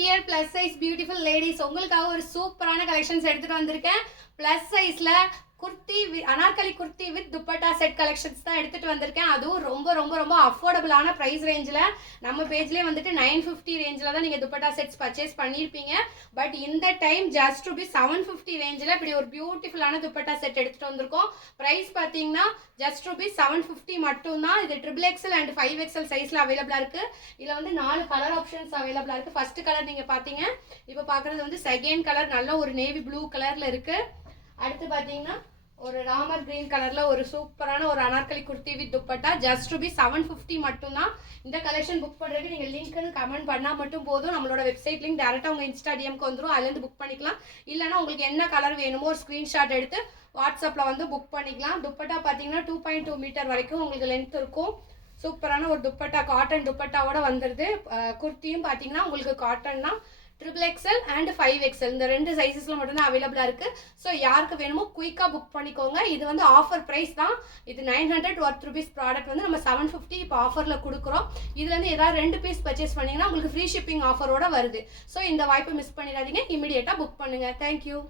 Dear plus size beautiful ladies, உங்களுக்காக ஒரு சூப்பரான கலெக்ஷன்ஸ் எடுத்துகிட்டு வந்திருக்கேன். ப்ளஸ் சைஸில் kurti Anarkali kurti with dupatta set collections தான் எடுத்துகிட்டு வந்திருக்கேன். அதுவும் ரொம்ப ரொம்ப ரொம்ப அஃபோர்டபுளான ப்ரைஸ் ரேஞ்சில் நம்ம பேஜ்லேயே வந்துட்டு 950 ரேஞ்சில் தான் நீங்கள் துப்பட்டா செட்ஸ் பர்ச்சேஸ் பண்ணியிருப்பீங்க. பட் இந்த டைம் ஜஸ்ட் ருபீ 750 ரேஞ்சில் இப்படி ஒரு பியூட்டிஃபுல்லான துப்பட்டா செட் எடுத்துகிட்டு வந்திருக்கோம். ப்ரைஸ் பார்த்தீங்கன்னா ஜஸ்ட் ருபீ 750 மட்டும்தான். இது XXL அண்ட் 5XL சைஸில் அவைலபிளாக இருக்குது. இதில் வந்து 4 கலர் ஆப்ஷன்ஸ் அவைலபிளாக இருக்குது. ஃபர்ஸ்ட் கலர் நீங்கள் பார்த்தீங்க, இப்போ பார்க்குறது வந்து செகண்ட் கலர் நல்ல ஒரு நேவி ப்ளூ கலரில் இருக்குது. அடுத்து பார்த்தீங்கன்னா ஒரு ராமர் கிரீன் கலரில் ஒரு சூப்பரான ஒரு Anarkali kurti with dupatta just rupee 750 மட்டும்தான். இந்த கலெக்ஷன் புக் பண்ணுறதுக்கு நீங்கள் லிங்க்னு கமெண்ட் பண்ணால் மட்டும் போதும். நம்மளோட வெப்சைட் லிங்க் டேரெக்டாக உங்கள் இன்ஸ்டா டிஎம்க்கு வந்துடும். அதுலேருந்து புக் பண்ணிக்கலாம். இல்லைனா உங்களுக்கு என்ன கலர் வேணுமோ ஒரு ஸ்க்ரீன்ஷாட் எடுத்து வாட்ஸ்அப்பில் வந்து புக் பண்ணிக்கலாம். துப்பட்டா பார்த்தீங்கன்னா 2.2 மீட்டர் வரைக்கும் உங்களுக்கு லென்த் இருக்கும். சூப்பரான ஒரு துப்பட்டா, காட்டன் துப்பட்டாவோட வந்துடுது. குர்த்தியும் பார்த்தீங்கன்னா உங்களுக்கு காட்டன்னா XXL அண்ட் 5XL இந்த 2 சைஸஸில் மட்டும்தான் அவைலபிளாக இருக்குது. ஸோ யாருக்கு வேணுமோ குயிக்காக புக் பண்ணிக்கோங்க. இது வந்து ஆஃபர் ப்ரைஸ் தான். இது 900 ஒர்த் ருபீஸ் ப்ராடக்ட் வந்து நம்ம 750 இப்போ ஆஃபரில் கொடுக்குறோம். இதுலேருந்து ஏதாவது 2 பீஸ் பர்ச்சேஸ் பண்ணிங்கன்னா உங்களுக்கு ஃப்ரீ ஷிப்பிங் ஆஃபரோட வருது. ஸோ இந்த வாய்ப்பை மிஸ் பண்ணிடாதீங்க. இமீடியட்டாக புக் பண்ணுங்கள். தேங்க்யூ.